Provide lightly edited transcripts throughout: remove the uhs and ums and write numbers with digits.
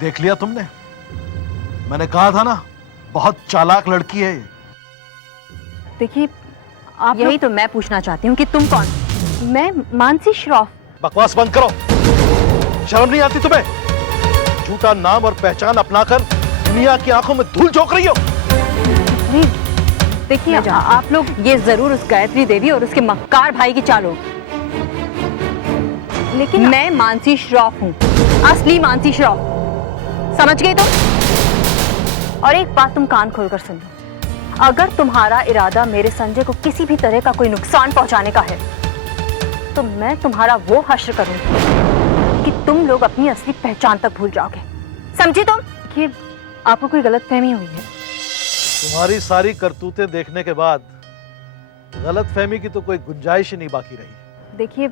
देख लिया तुमने? मैंने कहा था ना, बहुत चालाक लड़की है ये। देखिए, आप यही तो मैं पूछना चाहती हूँ कि तुम कौन? मैं मानसी श्रॉफ। बकवास बंद करो, शर्म नहीं आती तुम्हें? झूठा नाम और पहचान अपनाकर दुनिया की आंखों में धूल झोंक रही हो। देखिए, आप लोग ये जरूर उस गायत्री देवी और उसके मक्कार भाई की चाल हो, लेकिन मैं मानसी श्रॉफ हूँ, असली मानसी श्रॉफ। समझ गए तुम? और एक बात तुम कान खोलकर सुन लो, अगर तुम्हारा इरादा मेरे संजय को किसी भी तरह का कोई नुकसान पहुंचाने का है, तो मैं तुम्हारा वो हश्र करूंगी कि तुम लोग अपनी असली पहचान तक भूल जाओगे। समझी तुम? कि आपको कोई गलतफहमी हुई है। तुम्हारी सारी करतूतें देखने के बाद गलतफहमी की तो कोई गुंजाइश ही नहीं बाकी रही। देखिए,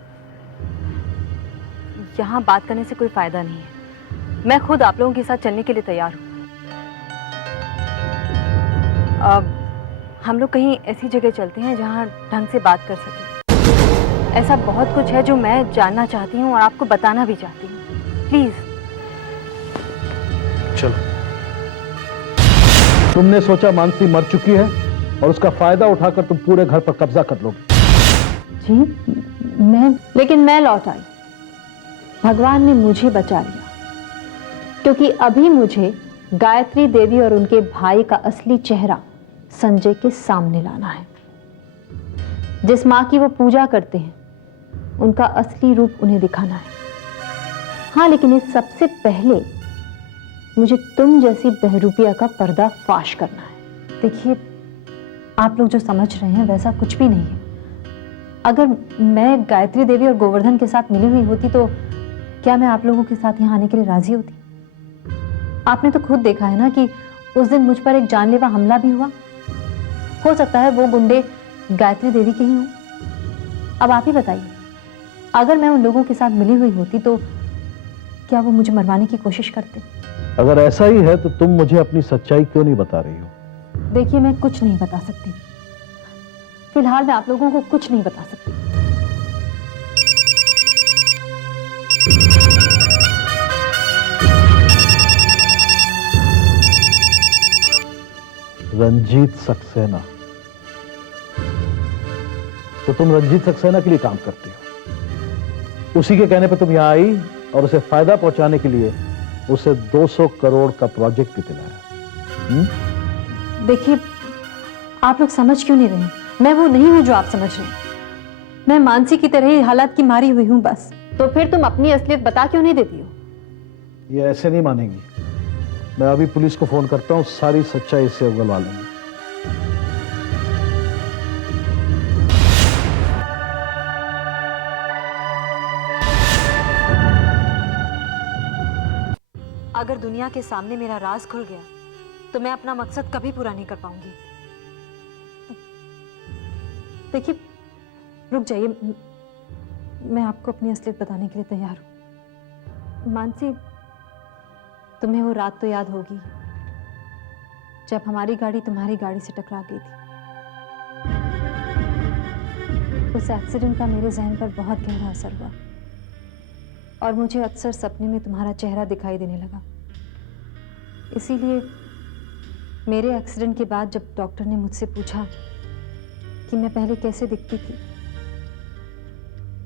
यहाँ बात करने से कोई फायदा नहीं है। मैं खुद आप लोगों के साथ चलने के लिए तैयार हूँ। हम लोग कहीं ऐसी जगह चलते हैं जहाँ ढंग से बात कर सकें। ऐसा बहुत कुछ है जो मैं जानना चाहती हूँ और आपको बताना भी चाहती हूँ। प्लीज चलो। तुमने सोचा मानसी मर चुकी है और उसका फायदा उठाकर तुम पूरे घर पर कब्जा कर लोगे। जी, लेकिन मैं लौट आई। भगवान ने मुझे बचा लिया, क्योंकि अभी मुझे गायत्री देवी और उनके भाई का असली चेहरा संजय के सामने लाना है। जिस मां की वो पूजा करते हैं, उनका असली रूप उन्हें दिखाना है। हाँ, लेकिन इस सबसे पहले मुझे तुम जैसी बहरूपिया का पर्दा फाश करना है। देखिए, आप लोग जो समझ रहे हैं वैसा कुछ भी नहीं है। अगर मैं गायत्री देवी और गोवर्धन के साथ मिली हुई होती तो क्या मैं आप लोगों के साथ यहाँ आने के लिए राजी होती? आपने तो खुद देखा है ना कि उस दिन मुझ पर एक जानलेवा हमला भी हुआ। हो सकता है वो गुंडे गायत्री देवी के ही हों। अब आप ही बताइए, अगर मैं उन लोगों के साथ मिली हुई होती तो क्या वो मुझे मरवाने की कोशिश करते? अगर ऐसा ही है तो तुम मुझे अपनी सच्चाई क्यों नहीं बता रही हो? देखिए, मैं कुछ नहीं बता सकती। फिलहाल मैं आप लोगों को कुछ नहीं बता सकती। रंजीत सक्सेना। तो तुम रंजीत सक्सेना के लिए काम करती हो। उसी के कहने पर तुम यहां आई और उसे फायदा पहुंचाने के लिए उसे 200 करोड़ का प्रोजेक्ट भी दिलाया। देखिए, आप लोग समझ क्यों नहीं रहे? मैं वो नहीं हूं जो आप समझ रहे हैं। मैं मानसी की तरह ही हालात की मारी हुई हूं बस। तो फिर तुम अपनी असलियत बता क्यों नहीं देती हो? ये ऐसे नहीं मानेंगी। मैं अभी पुलिस को फोन करता हूं, सारी सच्चाई इससे उगलवा लेंगे। अगर दुनिया के सामने मेरा राज खुल गया तो मैं अपना मकसद कभी पूरा नहीं कर पाऊंगी। देखिए, रुक जाइए, मैं आपको अपनी असलियत बताने के लिए तैयार हूं। मानसी, तुम्हें वो रात तो याद होगी जब हमारी गाड़ी तुम्हारी गाड़ी से टकरा गई थी। उस एक्सीडेंट का मेरे जहन पर बहुत गहरा असर हुआ और मुझे अक्सर सपने में तुम्हारा चेहरा दिखाई देने लगा। इसीलिए मेरे एक्सीडेंट के बाद जब डॉक्टर ने मुझसे पूछा कि मैं पहले कैसे दिखती थी,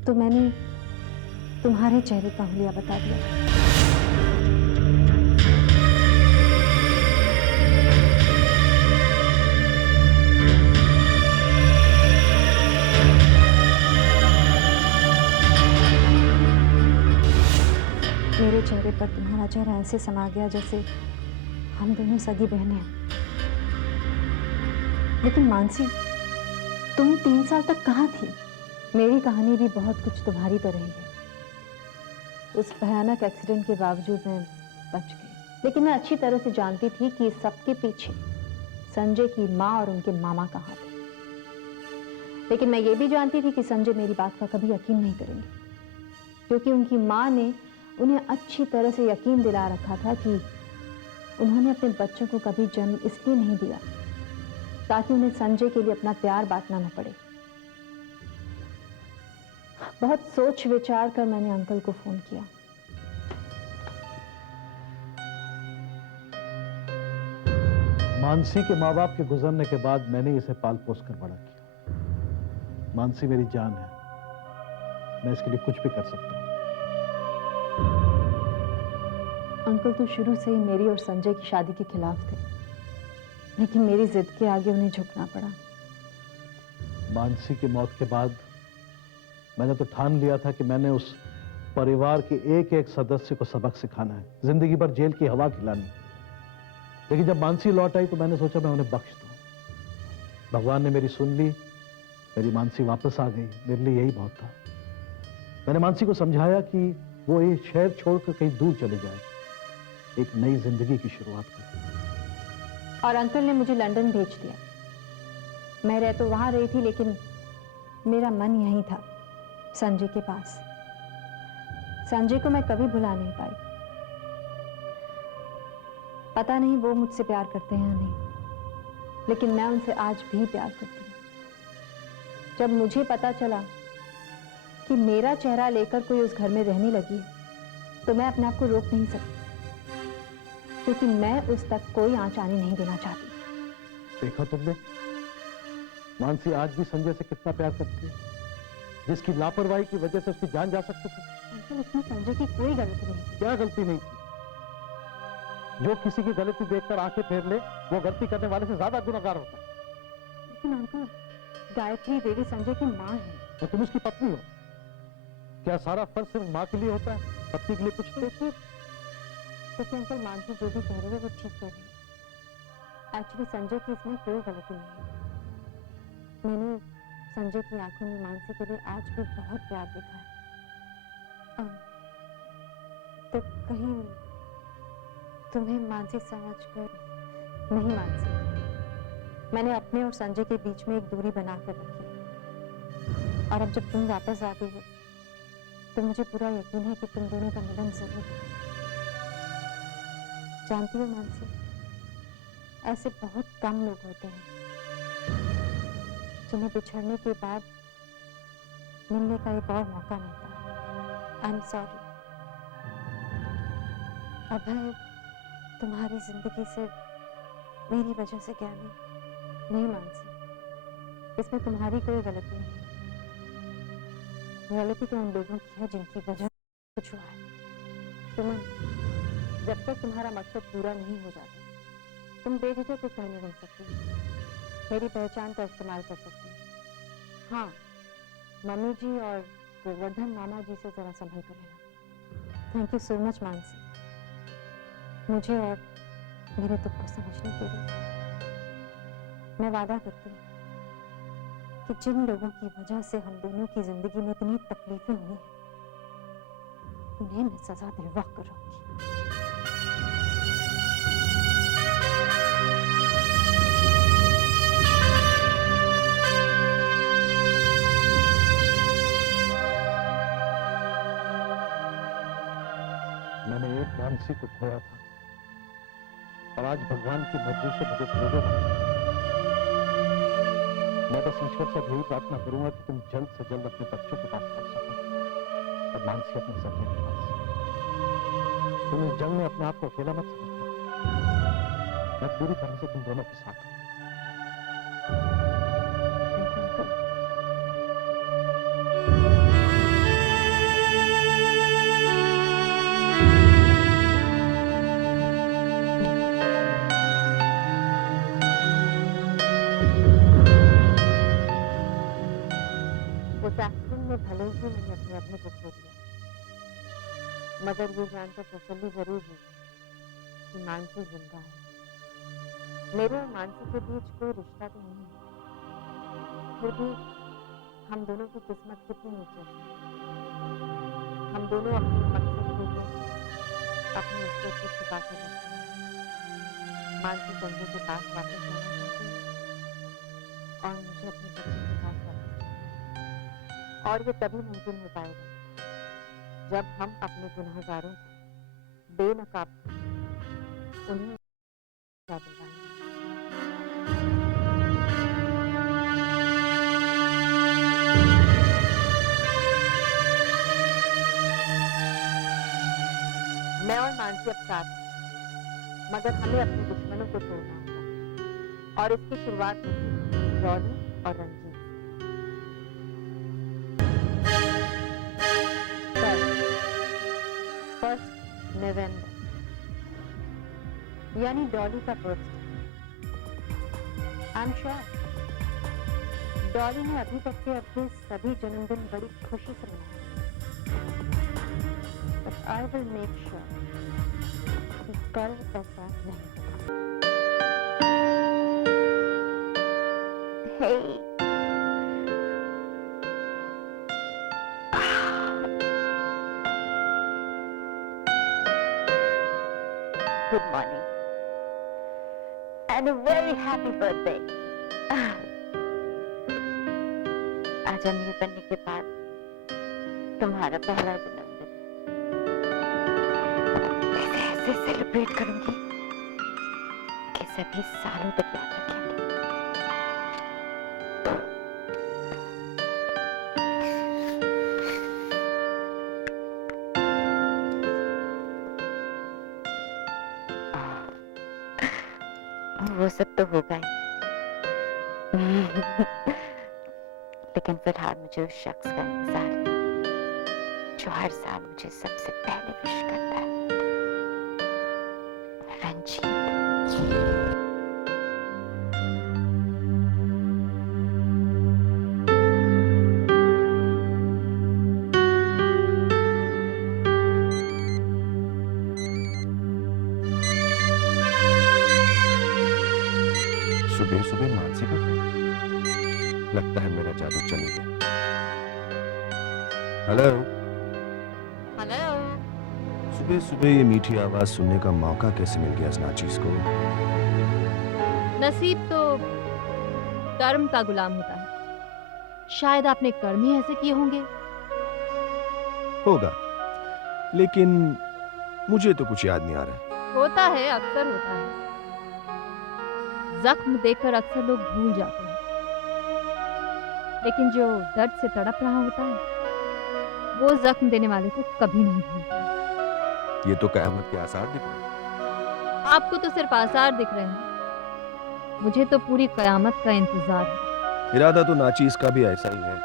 तो मैंने तुम्हारे चेहरे का हुलिया बता दिया। मेरे चेहरे पर तुम्हारा चेहरा ऐसे समा गया जैसे हम दोनों सगी बहनें हैं। लेकिन मानसी, तुम 3 साल तक कहाँ थी? मेरी कहानी भी बहुत कुछ तुम्हारी तरह ही है। उस भयानक एक्सीडेंट के बावजूद मैं बच गई, लेकिन मैं अच्छी तरह से जानती थी कि इस सबके पीछे संजय की माँ और उनके मामा का हाथ है। लेकिन मैं ये भी जानती थी कि संजय मेरी बात का कभी यकीन नहीं करेंगे, क्योंकि उनकी माँ ने उन्हें अच्छी तरह से यकीन दिला रखा था कि उन्होंने अपने बच्चों को कभी जन्म इसलिए नहीं दिया ताकि उन्हें संजय के लिए अपना प्यार बांटना न पड़े। बहुत सोच विचार कर मैंने अंकल को फोन किया। मानसी के माँ बाप के गुजरने के बाद मैंने इसे पाल पोस कर बड़ा किया। मानसी मेरी जान है, मैं इसके लिए कुछ भी कर सकता हूं। अंकल तो शुरू से ही मेरी और संजय की शादी के खिलाफ थे, लेकिन मेरी जिद के आगे उन्हें झुकना पड़ा। मानसी की मौत के बाद मैंने तो ठान लिया था कि मैंने उस परिवार के एक एक सदस्य को सबक सिखाना है, जिंदगी भर जेल की हवा खिलानी। लेकिन जब मानसी लौट आई तो मैंने सोचा मैं उन्हें बख्श दूं। भगवान ने मेरी सुन ली, मेरी मानसी वापस आ गई। मेरे लिए यही बहुत था। मैंने मानसी को समझाया कि वो ये शहर छोड़कर कहीं दूर चले जाए, एक नई जिंदगी की शुरुआत करे। और अंकल ने मुझे लंदन भेज दिया। मैं रह तो वहां रही थी, लेकिन मेरा मन यहीं था, संजय के पास। संजय को मैं कभी भुला नहीं पाई। पता नहीं वो मुझसे प्यार करते हैं या नहीं, लेकिन मैं उनसे आज भी प्यार करती हूँ। जब मुझे पता चला कि मेरा चेहरा लेकर कोई उस घर में रहने लगी है, तो मैं अपने आप को रोक नहीं सकती, क्योंकि मैं उस तक कोई आंच आने नहीं देना चाहती। देखा तुमने, मानसी आज भी संजय से कितना प्यार करती है, जिसकी लापरवाही की वजह से उसकी जान जा सकती थी। अंकल, इसमें संजय की कोई गलती नहीं थी। क्या गलती नहीं थी? जो किसी की गलती देखकर आंखें फेर ले, वो गलती करने वाले से ज्यादा गुनहगार होता है। लेकिन अंकल, गायत्री देवी संजय की माँ है। तो तुम उसकी पत्नी हो, क्या सारा फर्ज सिर्फ माँ के लिए होता है, पत्नी के लिए कुछ नहीं? देखिए अंकल, मानसी जो भी कह रही है वो ठीक कह रही है। एक्चुअली संजय की इसमें कोई गलती नहीं है। मैंने संजय की आंखों में मानसी के लिए आज भी बहुत प्यार देखा है। तो कहीं तुम्हें मानसी समझकर नहीं। मानसी, मैंने अपने और संजय के बीच में एक दूरी बनाकर रखी है, और अब जब तुम वापस आती हो तो मुझे पूरा यकीन है कि तुम दोनों का मिलन जरूर होगा। जानती हो मानसी, ऐसे बहुत कम लोग होते हैं जिन्हें बिछड़ने के बाद मिलने का एक और मौका मिलता है। आई एम सॉरी अभय, तुम्हारी जिंदगी से मेरी वजह से क्या नहीं मानसी, इसमें तुम्हारी कोई गलती नहीं है। गलती तो उन लोगों की है जिनकी वजह से कुछ हुआ है। सुमन, जब तक तुम्हारा मकसद पूरा नहीं हो जाता, तुम बेझिझक कुछ कहने नहीं सकती। मेरी पहचान का इस्तेमाल कर सकती हो। हाँ, मम्मी जी और गोवर्धन मामा जी से जरा संभल कर रहना। Thank you so much Mansi, मुझे और मेरे दुख को समझने के लिए। मैं वादा करती हूँ कि जिन लोगों की वजह से हम दोनों की जिंदगी में इतनी तकलीफें हुई हैं, उन्हें मैं सजा दिलवा कर रहूंगी। मैंने एक मानसी को खोया था, और आज भगवान की मर्जी से मुझे दो बना। मैं बस ईश्वर से यही प्रार्थना करूंगा कि तुम जल्द से जल्द अपने बच्चों के पास पहुंच सको और मानसी अपने सगे के पास। तुम इस जंग में अपने आप को अकेला मत समझना, मैं पूरी तरह से तुम दोनों के साथ हूं। उस एक्सीडेंट में भले ही मैंने अपने अपने को खो दिया, मगर ये जानकर तसल्ली जरूर हुई कि मानसी जिंदा है। मेरे और मानसी के बीच कोई रिश्ता तो नहीं है, फिर भी हम दोनों की किस्मत कितनी नीचे है। हम दोनों अपने मकसद के लिए अपने अस्तित्व को छुपा कर रखते हैं। मानसी संजय के पास वापस जाना चाहती है और मुझे अपने बच्चों के पास वापस जाना है। और ये तभी मुमकिन हो पाएगा जब हम अपने गुनहगारों को बेनकाब उन्हें सजा दिलवाएंगे। मैं और मानसी अब साथ हैं, मगर हमें अपने दुश्मनों को तोड़ना होगा। और इसकी शुरुआत डॉली और रंजीत। 1 नवंबर यानी डॉली का birthday. I am sure Dolly ने अभी तक के अपने सभी जन्मदिन बड़ी खुशी से मनाए, but I will make sure कि कल ऐसा नहीं। Hey. Good morning and a very happy birthday. आज अमीर बनने के बाद तुम्हारा पहला जन्मदिन ऐसे सेलिब्रेट करूंगी कि सभी सालों तक याद रखेंगे। वो सब तो होगा ही लेकिन फिलहाल मुझे उस शख्स का इंतजार है जो हर साल मुझे सबसे पहले विश करता है, रंजीत। सुबह सुबह मानसी का फोन, लगता है मेरा जादू चल गया। Hello hello. सुबह सुबह ये मीठी आवाज सुनने का मौका कैसे मिल गया इस नाचीज को? नसीब तो कर्म का गुलाम होता है, शायद आपने कर्म ही ऐसे किए होंगे। होगा, लेकिन मुझे तो कुछ याद नहीं आ रहा। होता है, अक्सर होता है। जख्म देखकर अक्सर लोग भूल जाते हैं, लेकिन जो दर्द से तड़प रहा होता है वो जख्म देने वाले को कभी नहीं भूलता। ये तो कयामत के आसार दिख रहे हैं। आपको तो सिर्फ आसार दिख रहे हैं, मुझे तो पूरी कयामत का इंतजार है। इरादा तो नाचीज का भी ऐसा ही है,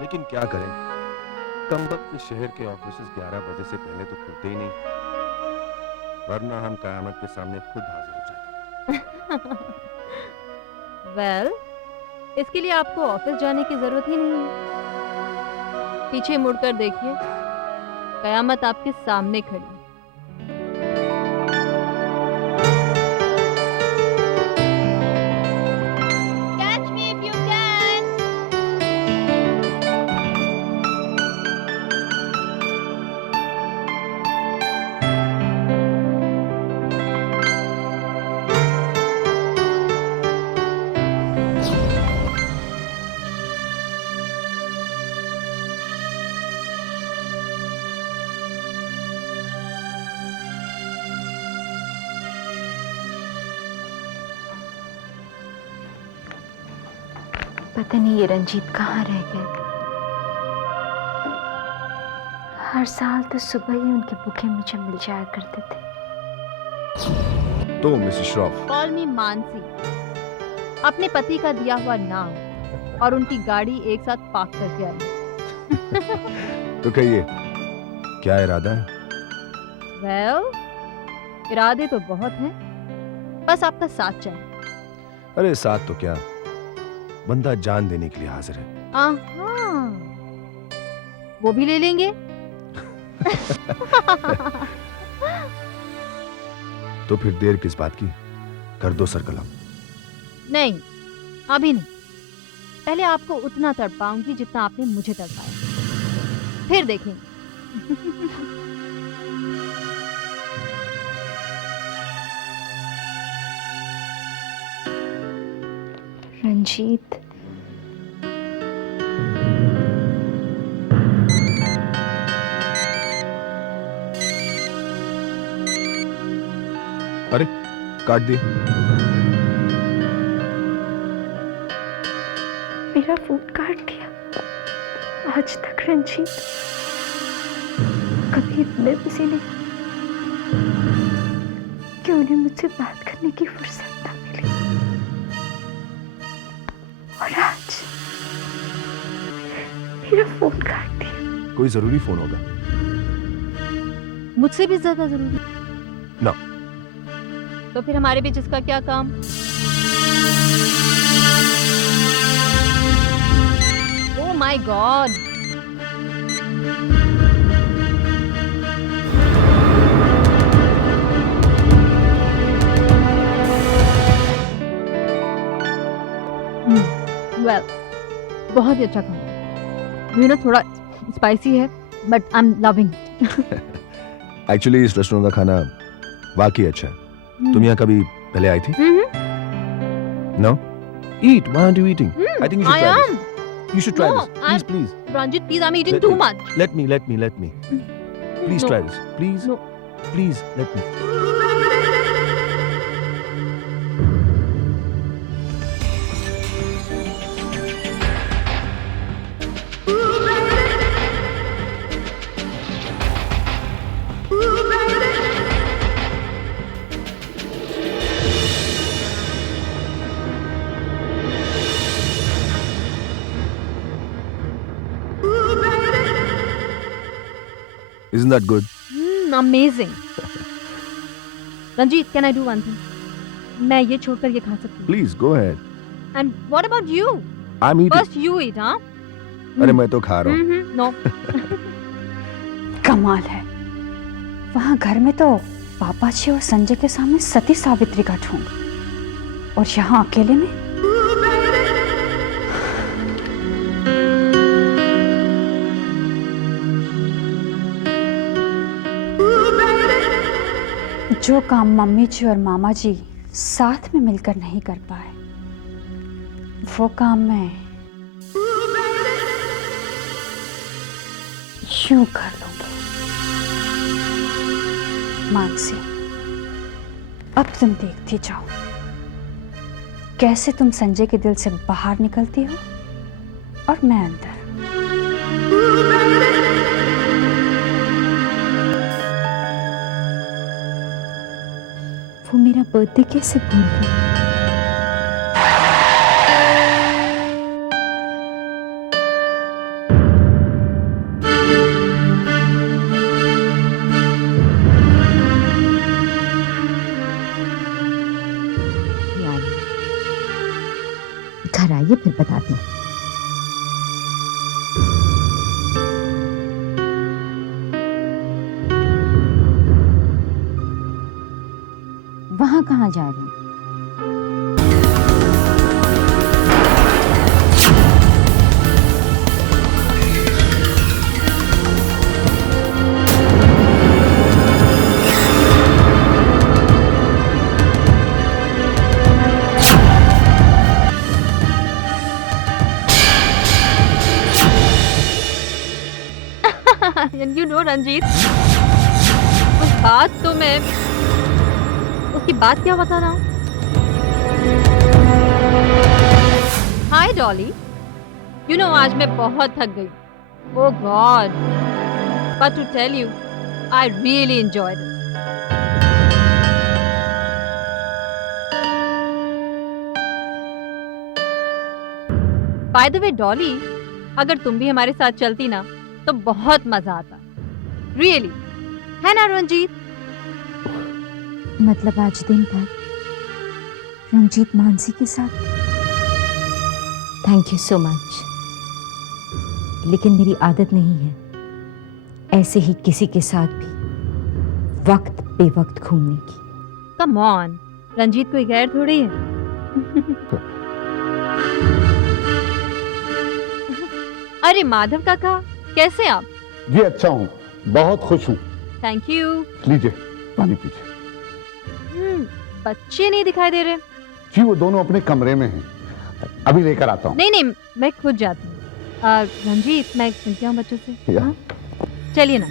लेकिन क्या करें, कम वक्त शहर के ऑफिस 11 बजे से पहले तो खुलते ही नहीं, वरना हम कयामत के सामने खुद हाजिर हो जाते। वेल, इसके लिए आपको ऑफिस जाने की जरूरत ही नहीं है। पीछे मुड़कर देखिए, कयामत आपके सामने खड़ी है। Catch me if you can. पता नहीं ये रंजीत कहाँ रह गए। हर साल तो सुबह ही उनके बुके मुझे मिल जाया करते थे। तो मिसेस श्रॉफ, कॉल मी मानसी। अपने पति का दिया हुआ नाम और उनकी गाड़ी एक साथ पार्क करके आई। तो कहिए, क्या इरादा है? वेल, इरादे तो बहुत हैं, बस आपका साथ चाहिए। अरे साथ तो क्या, बंदा जान देने के लिए हाजिर है। आहा, वो भी ले लेंगे। तो फिर देर किस बात की, कर दो सरकलम। नहीं, अभी नहीं। पहले आपको उतना तड़पाऊंगी जितना आपने मुझे तड़पाया, फिर देखेंगे। रंजीत, अरे काट दिए। मेरा फोन काट दिया। आज तक रंजीत कभी इतने बिजी नहीं कि उन्हें मुझसे बात करने की फुर्सत ना मिली। राज, मेरा फोन काट दिया। कोई जरूरी फोन होगा। मुझसे भी ज्यादा जरूरी? ना। तो फिर हमारे बीच इसका क्या काम? Oh my God. वेल, बहुत ही अच्छा खाना। यू नो थोड़ा स्पाइसी है, but I am loving. Actually इस रेस्टोरेंट का खाना वाकई अच्छा है। तुम यहाँ कभी पहले आई थी? No? Eat. Why aren't you eating? I think you should I try am. this. You should try No, this. Please. Ranjit, please, I'm eating Let too me- much. Let me. Please No. try this. Please. No. Please, let me. Isn't that good? Amazing. Ranjit, can I do one thing? मैं ये छोड़कर ये खा सकती हूँ. Please, go ahead. And what about you? I'm eating. First you eat, हाँ? अरे मैं तो खा रहा हूँ. No. कमाल है, वहां घर में तो पापा जी और संजय के सामने सती सावित्री का ढोंग, और यहाँ अकेले में जो काम मम्मी जी और मामा जी साथ में मिलकर नहीं कर पाए, वो काम मैं यूं कर लूंगी। मानसी, अब तुम देखती जाओ कैसे तुम संजय के दिल से बाहर निकलती हो और मैं अंदर। वो मेरा बर्थडे कैसे भूल गई? घर आइए फिर बताती हूँ। वहां कहाँ जा रहे हैं? And you know, रंजीत, उस बात तो मैं उसकी बात क्या बता रहा हूँ? हाय डॉली, यू नो आज मैं बहुत थक गई। Oh God, but to tell you I really enjoyed it. By the way Dolly, अगर तुम भी हमारे साथ चलती ना तो बहुत मजा आता। रियली, है ना रंजीत? मतलब आज दिन भर रंजीत मानसी के साथ? थैंक यू सो मच, लेकिन मेरी आदत नहीं है ऐसे ही किसी के साथ भी वक्त बेवक्त घूमने की। कम ऑन, रंजीत कोई गैर थोड़ी है। अरे माधव काका, कैसे आप? जी अच्छा हूँ, बहुत खुश हूँ। Thank you. लीजिए पानी पीजिए। बच्चे नहीं दिखाई दे रहे। जी वो दोनों अपने कमरे में हैं, अभी लेकर आता हूँ। नहीं, मैं खुद जाती हूँ। रंजीत, मैं मिलती हूँ बच्चों से। या। हाँ? चलिए ना।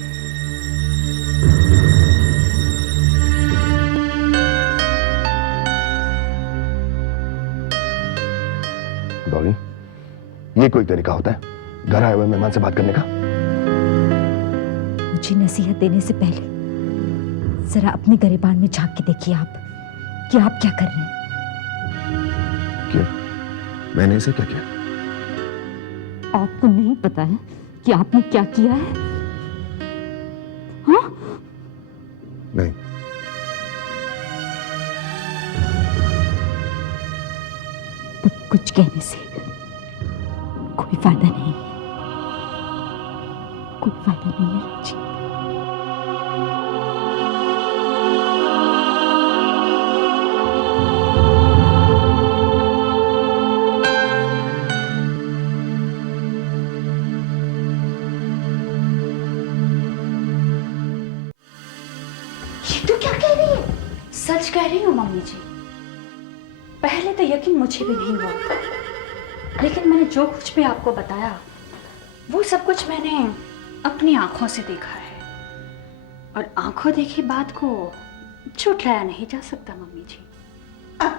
डॉली, ये कोई तरीका होता है घर आए हुए मेहमान से बात करने का? मुझे नसीहत देने से पहले जरा अपने गिरेबान में झांक के देखिए आप कि आप क्या कर रहे हैं। मैंने इसे क्या किया? आपको नहीं पता है कि आपने क्या किया है? हाँ? नहीं, तब कुछ कहने से कोई फायदा नहीं है, कोई फायदा नहीं है रंजीत। तू क्या कह रही है? सच कह रही हूँ मम्मी जी। पहले तो यकीन मुझे भी नहीं हुआ, लेकिन मैंने जो कुछ भी आपको बताया वो सब कुछ मैंने अपनी आंखों से देखा है, और आंखों देखी बात को झुठलाया नहीं जा सकता मम्मी जी। अब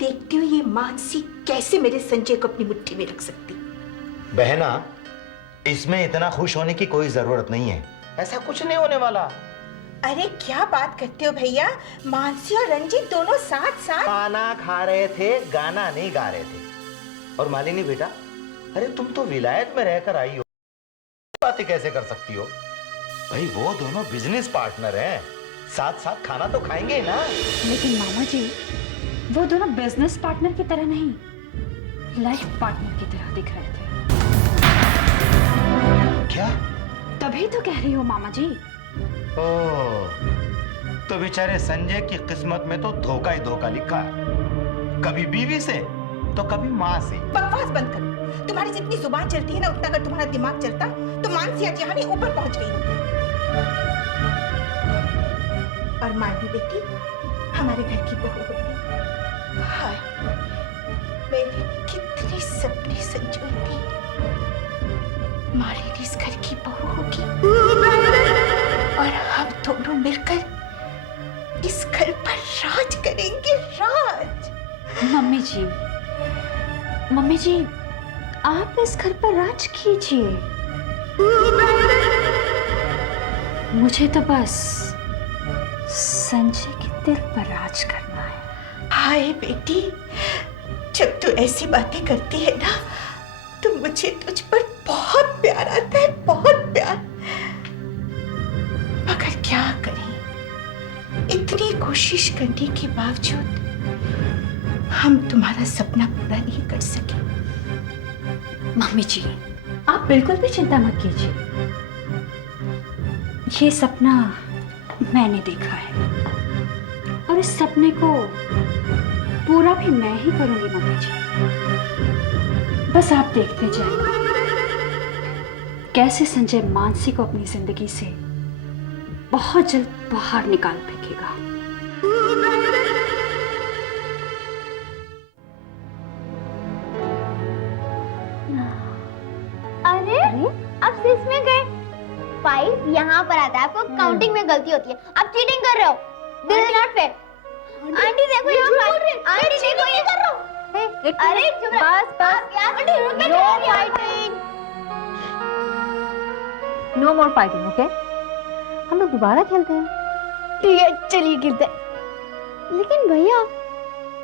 देखती हूँ ये मानसी कैसे मेरे संजय को अपनी मुट्ठी में रख सकती। बहना, इसमें इतना खुश होने की कोई जरूरत नहीं है, ऐसा कुछ नहीं होने वाला। अरे क्या बात करते हो भैया, मानसी और रंजीत दोनों साथ साथ खाना खा रहे थे, गाना नहीं गा रहे थे। और मालिनी बेटा, अरे तुम तो विलायत में रहकर आई हो, बातें कैसे कर सकती हो? भाई वो दोनों बिजनेस पार्टनर हैं, साथ साथ खाना तो खाएंगे ही ना। लेकिन मामा जी, वो दोनों बिजनेस पार्टनर की तरह नहीं, लाइफ पार्टनर की तरह दिख रहे थे। क्या? तभी तो कह रही हूँ मामा जी। ओह, तो बेचारे संजय की किस्मत में तो धोखा ही धोखा लिखा है, कभी बीवी से तो कभी माँ से। बकवास बंद करो। तुम्हारी जितनी जुबान चलती है ना, उतना अगर तुम्हारा दिमाग चलता तो मानसी आज यहाँ ऊपर पहुंच गई होती। और मानी बेटी हमारे घर की बहू होती। हाय, मैंने कितने सपने संजोए थे, मालिनी इस घर की बहू होगी और हम दोनों मिलकर इस घर पर राज करेंगे, राज। मम्मी जी, आप इस घर पर राज कीजिए, मुझे तो बस संजय के दिल पर राज करना है। हाय बेटी, जब तू ऐसी बातें करती है ना, तो मुझे तुझ पर बहुत प्यार आता है, बहुत प्यार। मगर क्या करें, इतनी कोशिश करने के बावजूद हम तुम्हारा सपना पूरा नहीं कर सके। मम्मी जी, आप बिल्कुल भी चिंता मत कीजिए, ये सपना मैंने देखा है और इस सपने को पूरा भी मैं ही करूंगी मम्मी जी। बस आप देखते जाइए कैसे संजय मानसी को अपनी जिंदगी से बहुत जल्द बाहर निकाल फेंकेगा। अरे अब 6 में गए, 5 यहाँ पर आता है। आपको काउंटिंग में गलती होती है, आप चीटिंग कर रहे हो। This is not fair. Aunty देखो यहाँ पर, आंटी देखो ये कर रहा हूँ। अरे चुप रहो, बस आंटी रुकिए, नो फाइटिंग, नो मोर फाइटिंग, ओके? हम लोग दोबारा खेलते हैं। ठीक है, चलिए खेलते हैं। लेकिन भैया,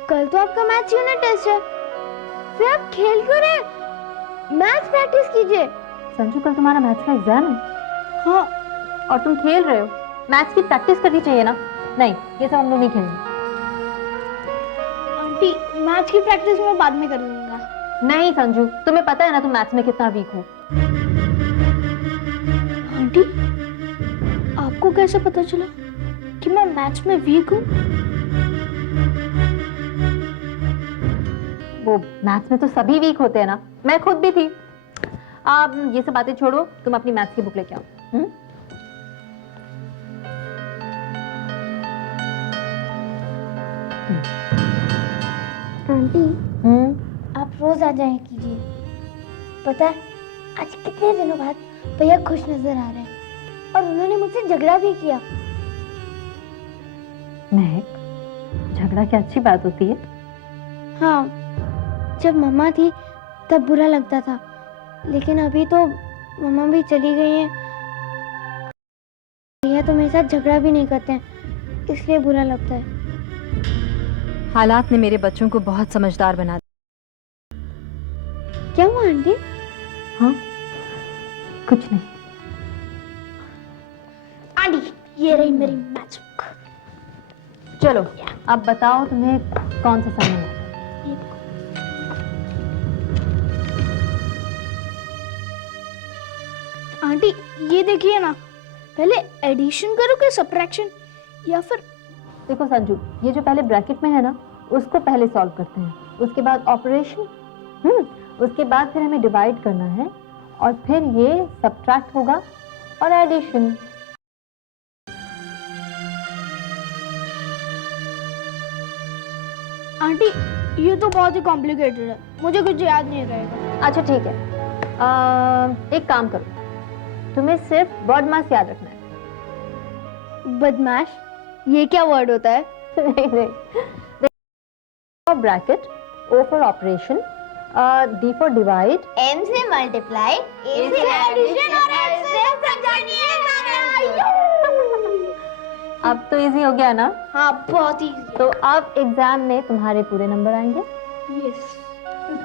कल तो आपका मैथ्स यूनिट टेस्ट है, फिर आप खेल क्यों रहे? मैथ्स प्रैक्टिस कीजिए। संजू, कल तुम्हारा मैथ्स का एग्जाम है। हाँ, और तुम खेल रहे हो। मैथ्स की प्रैक्टिस करनी चाहिए ना। नहीं, ये सब हम लोग नहीं खेलेंगे। आंटी, मैथ्स की प्रैक्टिस मैं बाद में कर लूंगा। नहीं संजू, तुम्हें पता है ना तुम मैथ्स में कितना वीक हो। आंटी, आपको कैसे पता चला कि मैं मैथ्स में वीक हूँ? वो मैथ्स में तो सभी वीक होते हैं ना, मैं खुद भी थी। आप ये सब बातें छोड़ो, तुम अपनी मैथ्स की बुक लेके आओ। आंटी, आप रोज आ जाया कीजिए। पता है, आज कितने दिनों बाद भैया खुश नजर आ रहे हैं और उन्होंने मुझसे झगड़ा भी किया। महक, झगड़ा क्या अच्छी बात होती है? हाँ, जब मम्मा थी तब बुरा लगता था, लेकिन अभी तो मम्मा भी चली गई हैं, भैया तो मेरे साथ झगड़ा भी नहीं करते हैं, इसलिए बुरा लगता है। हालात ने मेरे बच्चों को बहुत समझदार बना दिया। क्या हुआ आंटी? हाँ, कुछ नहीं। आंटी, ये रही मेरी मैच बुक। चलो अब बताओ तुम्हें कौन सा सामान है। आंटी ये देखिए ना, पहले एडिशन करोगे सब्ट्रैक्शन या फिर? देखो संजू, ये जो पहले ब्रैकेट में है ना, उसको पहले सॉल्व करते हैं, उसके बाद ऑपरेशन, उसके बाद फिर हमें डिवाइड करना है और फिर ये सब्ट्रैक्ट होगा और एडिशन। आंटी ये तो बहुत ही कॉम्प्लिकेटेड है, मुझे कुछ याद नहीं रहेगा। अच्छा ठीक है, एक काम करो, तुम्हें सिर्फ बदमाश याद रखना है। बदमाश? ये क्या वर्ड होता है? नहीं, bracket, O for operation, D for divide, M से मल्टीप्लाई, A से एडिशन और F से सब्ट्रैक्शन। अब तो इजी हो गया ना? हाँ बहुत इजी। तो अब एग्जाम में तुम्हारे पूरे नंबर आएंगे? यस।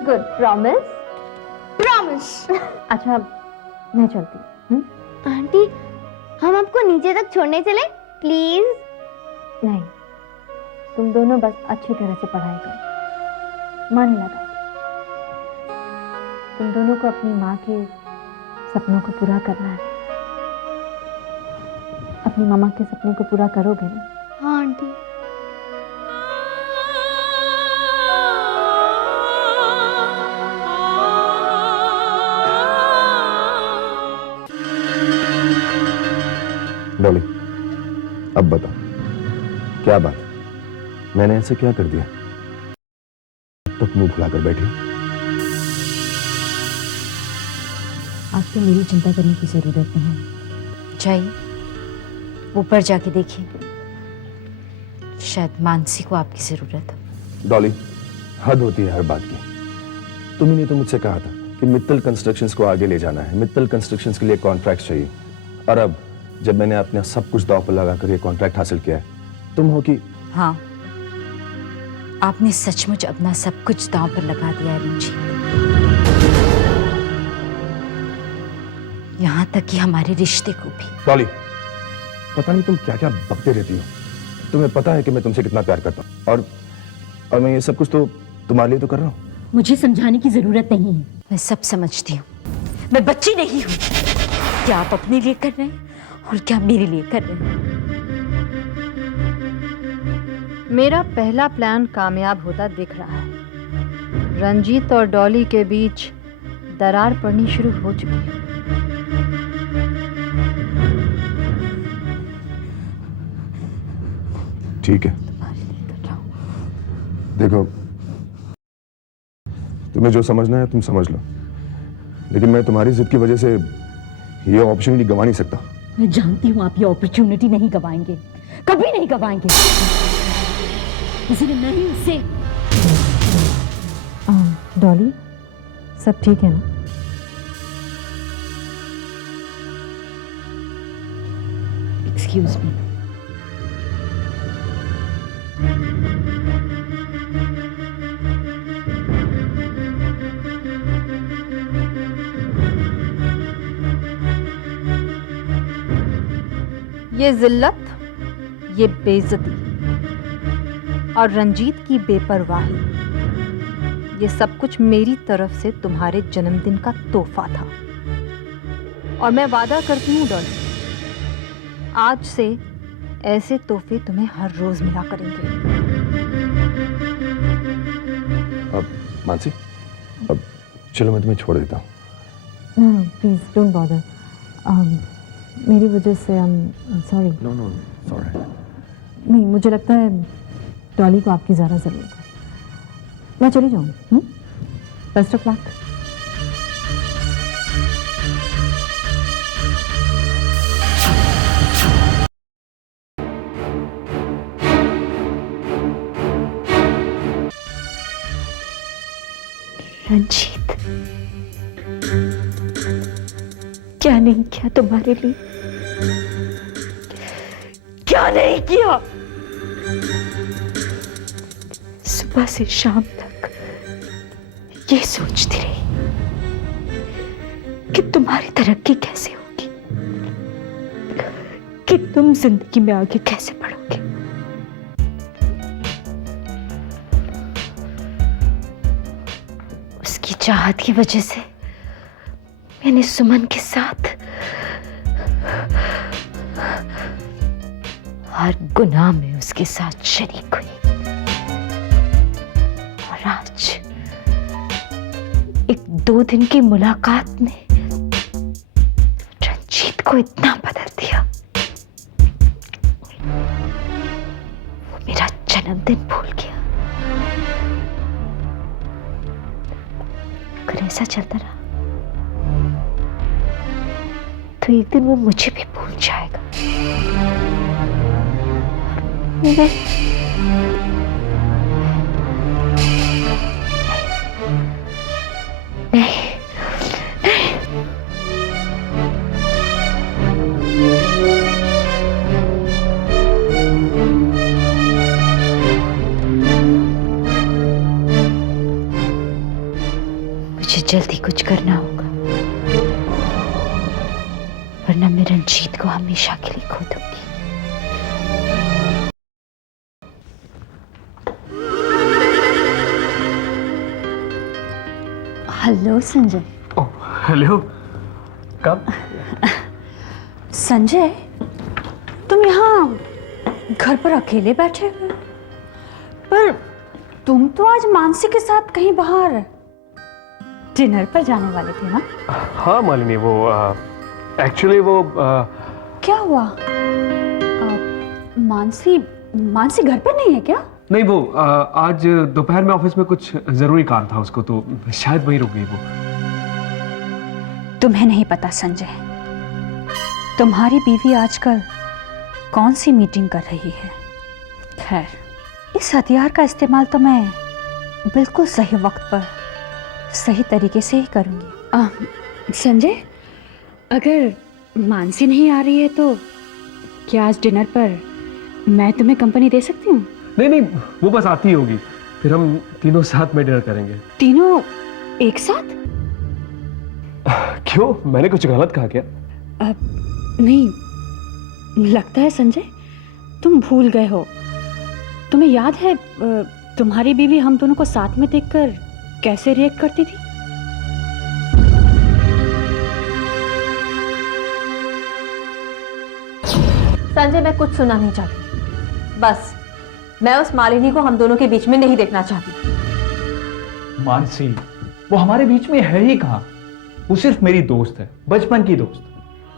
Good, promise? प्रॉमिस। अच्छा अब मैं चलती हूँ। आंटी हम आपको नीचे तक छोड़ने चले प्लीज? नहीं, तुम दोनों बस अच्छी तरह से पढ़ाई करो, मन लगा। तुम दोनों को अपनी माँ के सपनों को पूरा करना है। अपनी मामा के सपने को पूरा करोगे ना? हाँ आंटी। डॉली, अब बता, क्या बात? मैंने ऐसे क्या कर दिया? तब मुंह फुलाकर बैठी। आपको मेरी चिंता करने की जरूरत नहीं है। जाइए, ऊपर जाके देखिए, शायद मानसी को आपकी जरूरत है। डॉली, हद होती है हर बात की। तुमने तो मुझसे कहा था कि मित्तल कंस्ट्रक्शंस को आगे ले जाना है, मित्तल कंस्ट्रक्शंस के लिए कॉन्ट्रैक्ट चाहिए, और अब जब मैंने अपना सब कुछ दांव पर लगाकर ये कॉन्ट्रैक्ट हासिल किया है, तुम हो कि? हाँ, आपने सचमुच अपना सब कुछ दांव पर लगा दिया है रंजीत। यहां तक कि हमारे रिश्ते को भी। डॉली, पता नहीं तुम क्या क्या बकते रहती हो। तुम्हें पता है कि मैं तुमसे कितना प्यार करता हूँ, और मैं ये सब कुछ तो तुम्हारे लिए तो कर रहा हूँ। मुझे समझाने की जरूरत नहीं है, मैं सब समझती हूँ। मैं बच्ची नहीं हूँ। क्या आप अपने लिए कर रहे हैं और क्या मेरे लिए कर रहे हैं? मेरा पहला प्लान कामयाब होता दिख रहा है। रंजीत और डॉली के बीच दरार पड़नी शुरू हो चुकी है। ठीक है, देखो, तुम्हें जो समझना है तुम समझ लो, लेकिन मैं तुम्हारी जिद की वजह से ये अपॉर्चुनिटी गंवा नहीं सकता। मैं जानती हूँ आप ये अपॉर्चुनिटी नहीं गंवाएंगे, कभी नहीं गंवाएंगे, इसलिए मैं ही उससे। डॉली, सब ठीक है ना? Excuse me. ये जिल्लत, ये बेइज्जती और रंजीत की बेपरवाही, ये सब कुछ मेरी तरफ से तुम्हारे जन्मदिन का तोहफा था। और मैं वादा करती हूँ डॉली, आज से ऐसे तोहफे तुम्हें हर रोज मिला करेंगे। अब मानसी, अब चलो मैं तुम्हें छोड़ देता हूँ। प्लीज डोंट बॉदर, मेरी वजह से सॉरी। No no sorry. नहीं, मुझे लगता है डॉली को आपकी ज़्यादा ज़रूरत है। मैं चली जाऊँ? Best of luck. रंजीत, क्या नहीं किया तुम्हारे लिए, क्या नहीं किया? सुबह से शाम तक ये सोचती रही कि तुम्हारी तरक्की कैसे होगी, कि तुम जिंदगी में आगे कैसे बढ़ोगे। उसकी चाहत की वजह से मैंने सुमन के साथ हर गुनाह में उसके साथ शरीक हुई, और आज एक 2 दिन की मुलाकात ने रंजीत को इतना बदल दिया। वो मेरा जन्मदिन भूल गया। अगर ऐसा चलता रहा तो एक दिन वो मुझे भी भूल जाएगा। मुझे जल्दी कुछ करना होगा, वरना मैं रंजीत को हमेशा के लिए खो दूंगी। हेलो संजय। हेलो। कब? संजय, तुम यहाँ घर पर अकेले बैठे हो, पर तुम तो आज मानसी के साथ कहीं बाहर डिनर पर जाने वाले थे ना? हाँ मालिनी, वो एक्चुअली वो क्या हुआ? मानसी घर पर नहीं है क्या? नहीं, वो आज दोपहर में ऑफिस में कुछ जरूरी काम था उसको, तो शायद वहीं रुक गई वो। तुम्हें नहीं पता संजय, तुम्हारी बीवी आजकल कौन सी मीटिंग कर रही है। खैर, इस हथियार का इस्तेमाल तो मैं बिल्कुल सही वक्त पर सही तरीके से ही करूंगी। संजय, अगर मानसी नहीं आ रही है तो क्या आज डिनर पर मैं तुम्हें कंपनी दे सकती हूँ? नहीं, वो बस आती ही होगी, फिर हम तीनों साथ में डिनर करेंगे। तीनों एक साथ? क्यों, मैंने कुछ गलत कहा क्या? नहीं, लगता है संजय तुम भूल गए हो। तुम्हें याद है तुम्हारी बीवी हम दोनों को साथ में देखकर कैसे रिएक्ट करती थी? संजय, मैं कुछ सुनना नहीं चाहती। बस मैं उस मालिनी को हम दोनों के बीच में नहीं देखना चाहती। मानसी, वो हमारे बीच में है ही कहाँ? वो सिर्फ मेरी दोस्त है, बचपन की दोस्त,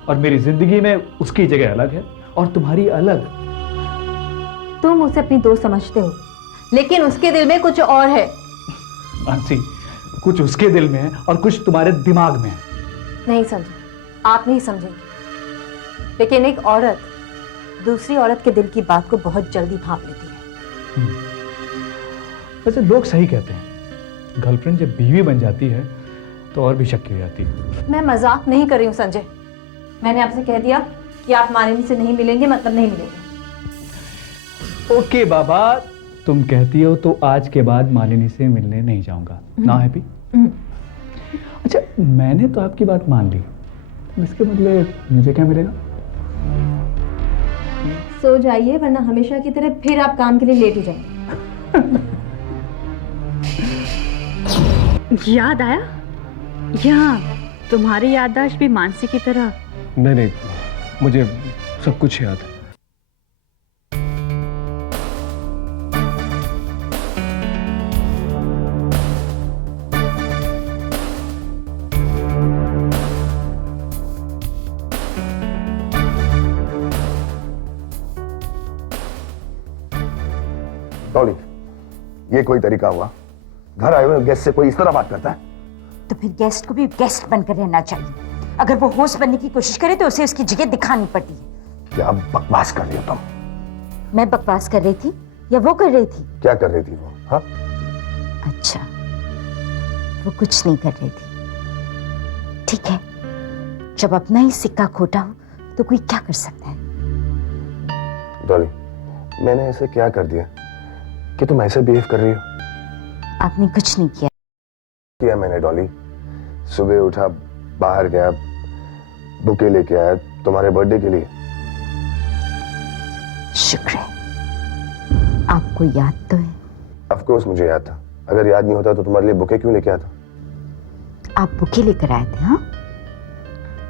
और मेरी जिंदगी में उसकी जगह अलग है और तुम्हारी अलग। तुम उसे अपनी दोस्त समझते हो, लेकिन उसके दिल में कुछ और है। मानसी, कुछ उसके दिल में है और कुछ तुम्हारे दिमाग में है। नहीं संजय, आप नहीं समझेंगे, लेकिन एक औरत दूसरी औरत के दिल की बात को बहुत जल्दी भांप लेती है। वैसे लोग सही कहते हैं, गर्लफ्रेंड जब बीवी बन जाती है तो और भी शक्की हो जाती है। मैं मजाक नहीं कर रही हूँ संजय। मैंने आपसे कह दिया कि आप मालिनी से नहीं मिलेंगे, मतलब नहीं मिलेंगे। ओके बाबा, तुम कहती हो तो आज के बाद मालिनी से मिलने नहीं जाऊंगा। ना हैप्पी? अच्छा, मैंने तो आपकी बात मान ली, इसके बदले मुझे क्या मिलेगा? सो जाइए, वरना हमेशा की तरह फिर आप काम के लिए लेट हो जाएंगे। याद आया? यहाँ तुम्हारी याददाश्त भी मानसी की तरह। नहीं, मुझे सब कुछ याद है। डॉली, ये कोई तरीका हुआ? घर आए हुए गेस्ट से कोई इस तरह बात करता है? तो फिर गेस्ट को भी गेस्ट बनकर रहना चाहिए। अगर वो होस्ट बनने की कोशिश करे तो उसे उसकी जगह दिखानी पड़ती है। क्या बकवास कर रही हो तुम? मैं बकवास कर रही थी या वो कर रही थी? क्या कर रही थी वो? हाँ? अच्छा, वो कुछ नहीं कर रही थी। ठीक है, जब अपना ही सिक्का खोटा हो तो कोई क्या कर सकता है? डॉली, मैंने ऐसे क्या कर दिया कि तुम ऐसे बिहेव कर रही हो? आपने कुछ नहीं किया। किया मैंने डॉली। सुबह उठा, बाहर गया, बुके लेके आया तुम्हारे बर्थडे के लिए। शुक्र है, आपको याद तो है। ऑफ कोर्स मुझे याद था। अगर याद नहीं होता तो तुम्हारे लिए बुके क्यों लेके आता? आप बुके लेकर आए थे, हाँ?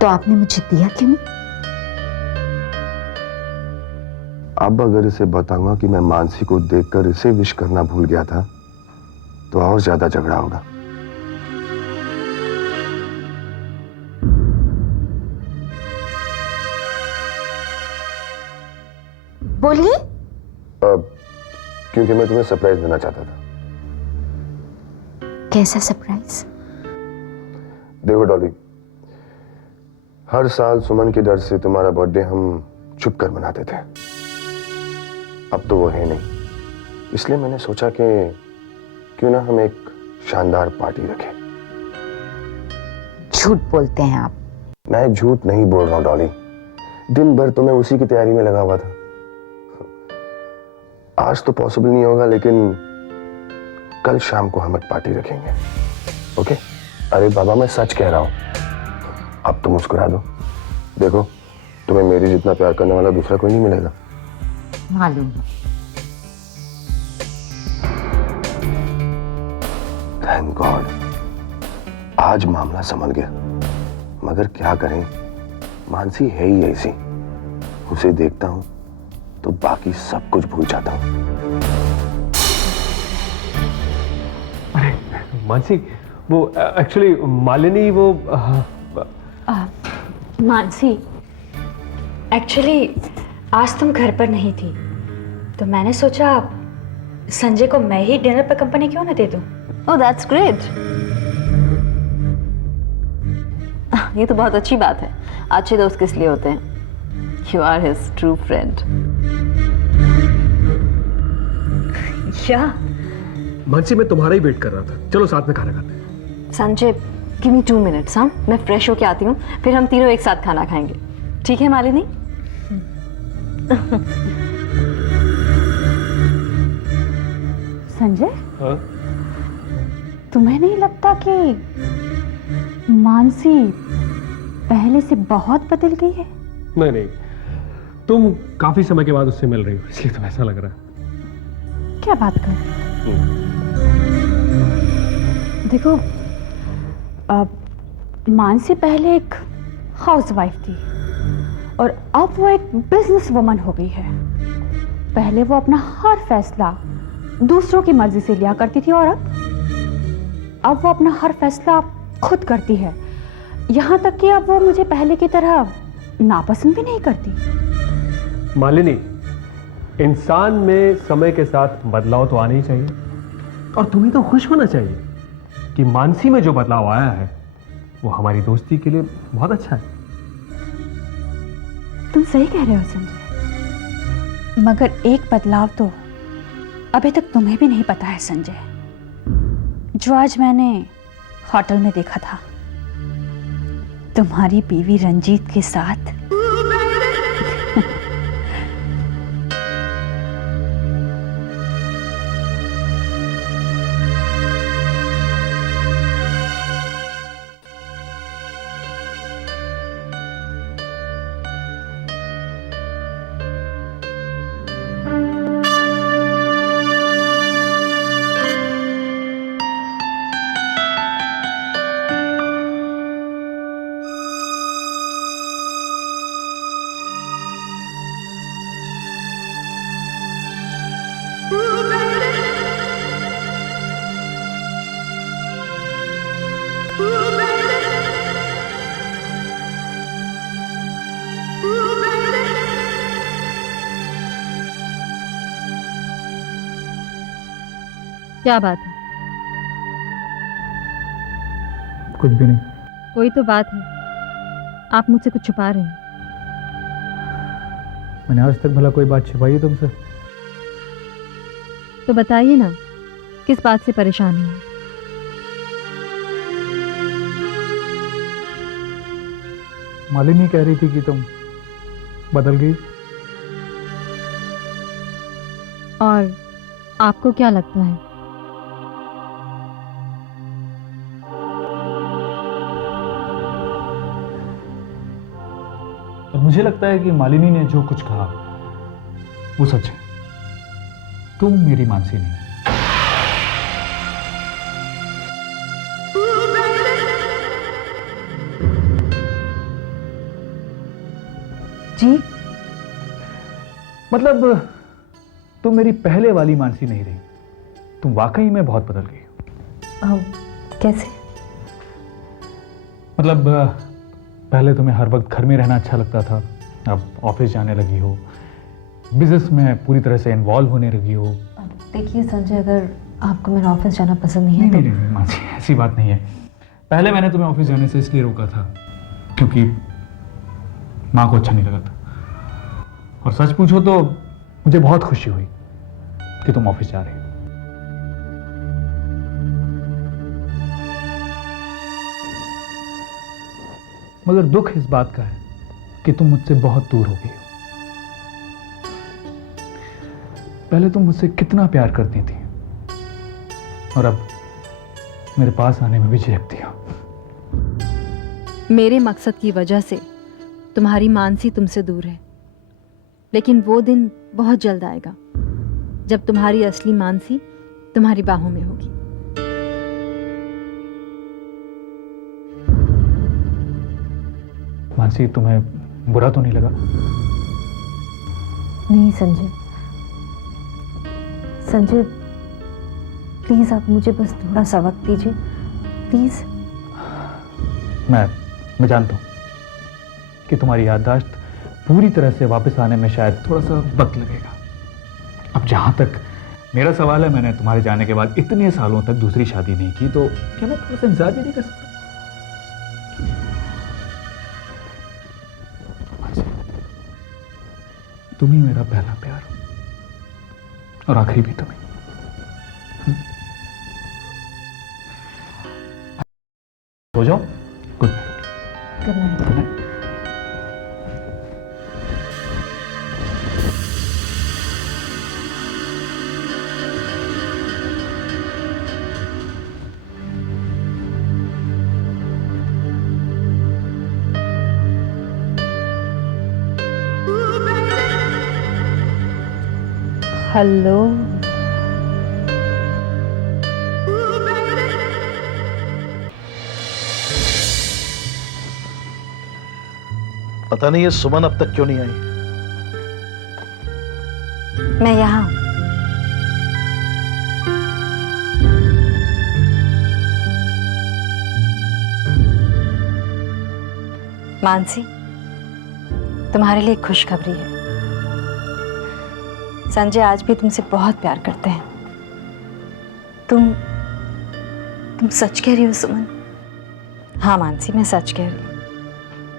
तो आपने मुझे दिया क्यों नहीं? अब अगर इसे बताऊंगा कि मैं मानसी को देखकर इसे विश करना भूल गया था तो और ज्यादा झगड़ा होगा। बोलिए। क्योंकि मैं तुम्हें सरप्राइज देना चाहता था। कैसा सरप्राइज? देखो डॉली, हर साल सुमन के डर से तुम्हारा बर्थडे हम छुप कर मनाते थे। अब तो वो है नहीं, इसलिए मैंने सोचा कि क्यों ना हम एक शानदार पार्टी रखें। झूठ बोलते हैं आप। मैं झूठ नहीं बोल रहा हूं डॉली। दिन भर तो मैं उसी की तैयारी में लगा हुआ था। आज तो पॉसिबल नहीं होगा, लेकिन कल शाम को हम एक पार्टी रखेंगे। ओके? अरे बाबा, मैं सच कह रहा हूं। अब तो मुस्कुरा दो। देखो, तुम्हें मेरी जितना प्यार करने वाला दूसरा कोई नहीं मिलेगा। मालूम है। थैंक गॉड, आज मामला संभल गया। मगर क्या करें, मानसी है ही ऐसी। उसे देखता हूं तो बाकी सब कुछ भूल जाता हूं। अरे मानसी, वो एक्चुअली मालिनी वो मानसी, एक्चुअली आज तुम घर पर नहीं थी तो मैंने सोचा संजय को मैं ही डिनर पर कंपनी क्यों ना दे दूं। Oh that's great. ये तो बहुत अच्छी बात है। अच्छे दोस्त किस लिए होते हैं? You are his true friend. या मानसी, मैं तुम्हारा ही वेट कर रहा था। चलो साथ में खाना खाते हैं। Sanjay, give me 2 minutes. हाँ, मैं फ्रेश होके आती हूँ, फिर हम तीनों एक साथ खाना खाएंगे। ठीक है मालिनी? संजय, हाँ? तुम्हें नहीं लगता कि मानसी पहले से बहुत बदल गई है? नहीं नहीं, तुम काफी समय के बाद उससे मिल रही हो, इसलिए तो ऐसा लग रहा है। क्या बात कर रही हो? देखो, मानसी पहले एक हाउसवाइफ थी और अब वो एक बिजनेस वुमन हो गई है। पहले वो अपना हर फैसला दूसरों की मर्जी से लिया करती थी और अब वो अपना हर फैसला खुद करती है। यहाँ तक कि अब वो मुझे पहले की तरह नापसंद भी नहीं करती। मालिनी, इंसान में समय के साथ बदलाव तो आना ही चाहिए और तुम्हें तो खुश होना चाहिए कि मानसी में जो बदलाव आया है वो हमारी दोस्ती के लिए बहुत अच्छा है। तुम सही कह रहे हो संजय, मगर एक बदलाव तो अभी तक तुम्हें भी नहीं पता है संजय, जो आज मैंने होटल में देखा था तुम्हारी बीवी रंजीत के साथ। क्या बात है? कुछ भी नहीं। कोई तो बात है, आप मुझसे कुछ छुपा रहे हैं। मैंने आज तक भला कोई बात छिपाई है तुमसे? तो बताइए ना, किस बात से परेशानी है? मालिनी कह रही थी कि तुम बदल गई। और आपको क्या लगता है और मुझे लगता है कि मालिनी ने जो कुछ कहा वो सच है। तुम मेरी मानसी नहीं। जी मतलब तुम मेरी पहले वाली मानसी नहीं रही, तुम वाकई में बहुत बदल गई हो। कैसे? मतलब पहले तुम्हें हर वक्त घर में रहना अच्छा लगता था, अब ऑफिस जाने लगी हो, बिजनेस में पूरी तरह से इन्वॉल्व होने लगी हो। देखिए संजय, अगर आपको मेरा ऑफिस जाना पसंद नहीं है नहीं मानसी, ऐसी बात नहीं है। पहले मैंने तुम्हें ऑफिस जाने से इसलिए रोका था क्योंकि माँ को अच्छा नहीं लगा था, और सच पूछो तो मुझे बहुत खुशी हुई कि तुम ऑफिस जा रहे हो। मगर दुख इस बात का है कि तुम मुझसे बहुत दूर हो गई हो। पहले तुम मुझसे कितना प्यार करती थी और अब मेरे पास आने में भी झिझकती हो। मेरे मकसद की वजह से तुम्हारी मानसी तुमसे दूर है, लेकिन वो दिन बहुत जल्द आएगा जब तुम्हारी असली मानसी तुम्हारी बाहों में होगी। मानसी, तुम्हें बुरा तो नहीं लगा? नहीं संजय, संजय प्लीज आप मुझे बस थोड़ा सा वक्त दीजिए, प्लीज। मैं जानता हूं कि तुम्हारी याददाश्त पूरी तरह से वापस आने में शायद थोड़ा सा वक्त लगेगा। अब जहां तक मेरा सवाल है, मैंने तुम्हारे जाने के बाद इतने सालों तक दूसरी शादी नहीं की, तो क्या मैं थोड़ा सा इंतजार भी नहीं कर सकता? तुम ही मेरा पहला प्यार और आखिरी भी तुम्हें। हो जाओ। Good night. Good night. Hello, पता नहीं ये सुमन अब तक क्यों नहीं आई। मैं यहाँ हूं। मानसी, तुम्हारे लिए खुशखबरी है। संजय आज भी तुमसे बहुत प्यार करते हैं। तुम सच कह रही हो सुमन? हाँ मानसी, मैं सच कह रही हूँ।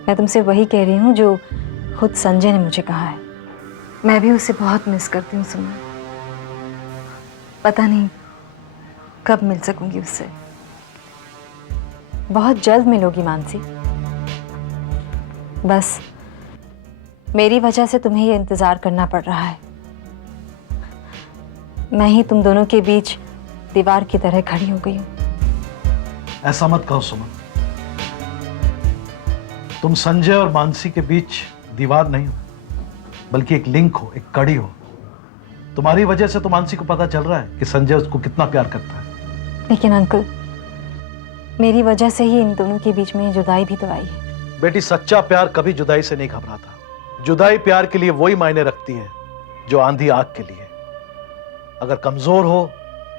मैं तुमसे वही कह रही हूँ जो खुद संजय ने मुझे कहा है। मैं भी उसे बहुत मिस करती हूँ सुमन। पता नहीं कब मिल सकूंगी उससे। बहुत जल्द मिलोगी मानसी। बस मेरी वजह से तुम्हें ये इंतजार करना पड़ रहा है। मैं ही तुम दोनों के बीच दीवार की तरह खड़ी हो गई हूं। ऐसा मत कहो सुमन, तुम संजय और मानसी के बीच दीवार नहीं हो, बल्कि एक लिंक हो, एक कड़ी हो। तुम्हारी वजह से तो मानसी को पता चल रहा है कि संजय उसको कितना प्यार करता है। लेकिन अंकल, मेरी वजह से ही इन दोनों के बीच में जुदाई भी तो आई है। बेटी, सच्चा प्यार कभी जुदाई से नहीं घबराता। जुदाई प्यार के लिए वही मायने रखती है जो आंधी आग के लिए। अगर कमजोर हो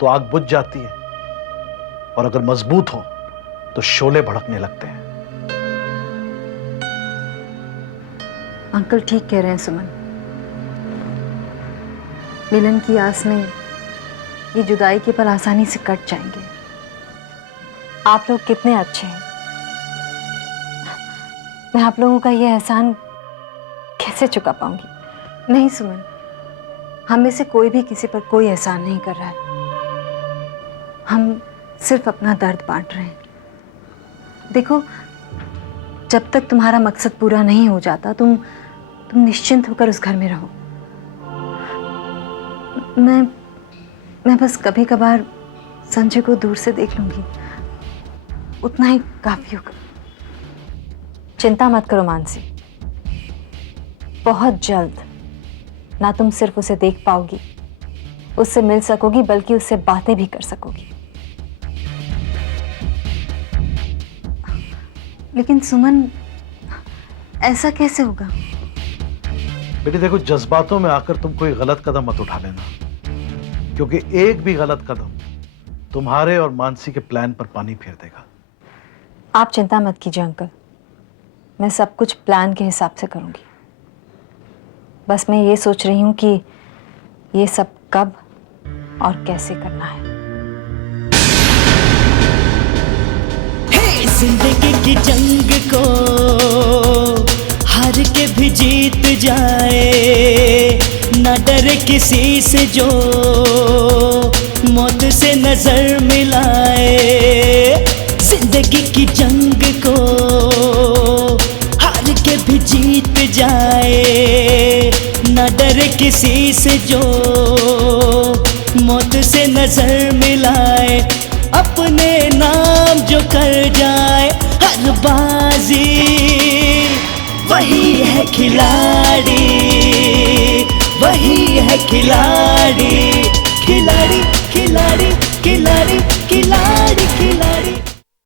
तो आग बुझ जाती है, और अगर मजबूत हो तो शोले भड़कने लगते हैं। अंकल ठीक कह रहे हैं सुमन। मिलन की आस में ये जुदाई के पल आसानी से कट जाएंगे। आप लोग कितने अच्छे हैं। मैं आप लोगों का ये एहसान कैसे चुका पाऊंगी? नहीं सुमन, हम में से कोई भी किसी पर कोई एहसान नहीं कर रहा है। हम सिर्फ अपना दर्द बांट रहे हैं। देखो, जब तक तुम्हारा मकसद पूरा नहीं हो जाता, तुम निश्चिंत होकर उस घर में रहो। मैं बस कभी कभार संजय को दूर से देख लूंगी, उतना ही काफी होगा। चिंता मत करो मानसी, बहुत जल्द ना तुम सिर्फ उसे देख पाओगी, उससे मिल सकोगी, बल्कि उससे बातें भी कर सकोगी। लेकिन सुमन, ऐसा कैसे होगा? बेटी देखो, जज्बातों में आकर तुम कोई गलत कदम मत उठा लेना, क्योंकि एक भी गलत कदम तुम्हारे और मानसी के प्लान पर पानी फेर देगा। आप चिंता मत कीजिए अंकल, मैं सब कुछ प्लान के हिसाब से करूंगी। बस मैं ये सोच रही हूं कि ये सब कब और कैसे करना है। जिंदगी की जंग को हार के भी जीत जाए, ना डरे किसी से जो मौत से नजर मिलाए। जिंदगी की जंग को हार के भी जीत जाए, ना डरे किसी से जो मौत से नजर मिलाए। अपने नाम जो कर जाए हर बाजी, वही है खिलाड़ी, वही है खिलाड़ी। खिलाड़ी खिलाड़ी खिलाड़ी खिलाड़ी खिलाड़ी।